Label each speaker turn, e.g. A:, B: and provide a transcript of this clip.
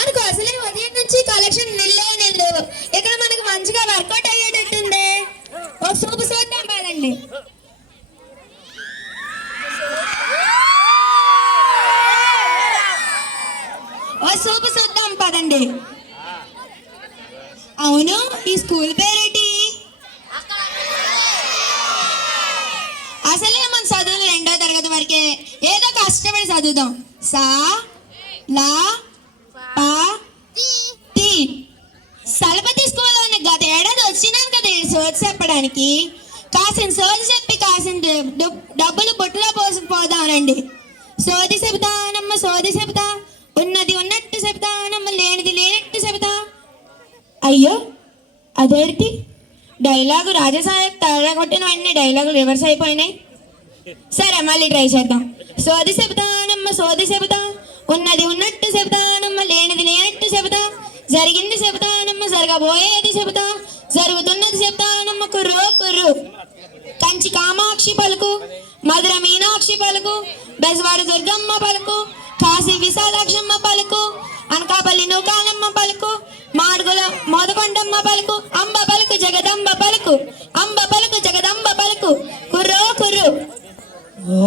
A: మనకు అసలే వదిలేంచి కలెక్షన్ నిల్లే నిల్లు ఇక్కడ మనకు మంచిగా వర్కౌట్ అయ్యేటట్టుంది. ఓ సూపు చూద్దాం పదండి ఓ సూపు చూద్దాం పదండి అవును ఈ స్కూల్ పేరేటి? అసలే మన చదువులు రెండో తరగతి వరకే ఏదో కష్టపడి చదువుదాం. సా లా సోది చెప్పడానికి. కాసిన సోది చెప్పి కాసిన డబ్బులు బొట్టులో డబ్బులు బుట్టలో పోసుకుపోదామనండి సోది చెబుతానమ్మ సోది చెబుతా. ఉన్నది ఉన్నట్టు చెబుతానమ్మ లేనిది లేనట్టు చెబుతా. అయ్యో అదేంటి? డైలాగు రాజసాహెబ్ తరగొట్టిన అన్ని డైలాగులు రివర్స్ అయిపోయినాయి. సరే మళ్ళీ ట్రై చేద్దాం. సోది చెబుతానమ్మ సోది చెబుతా. ఉన్నది ఉన్నట్టు చెబుతానమ్మ లేనిది లేనట్టు చెబుతా. జరిగింది చెబుతానమ్మ జరగబోయేది చెబుతా. జరుగుతున్నది చెప్తానమ్మ కుర్రో కుర్రు. కంచి కామాక్షి పలుకు మధుర మీనాక్షి పలుకు బెజవారు దుర్గమ్మ పలుకు కాశీ విశాలాక్షమ్మ పలుకు అనకాపల్లి నూకాలమ్మ పలుకు మాడుగుల మోదకొండమ్మ పలుకు అంబ పలుకు జగదంబ పలుకు అంబ పలుకు జగదంబ పలుకు. కుర్రో కుర్రు.
B: ఓ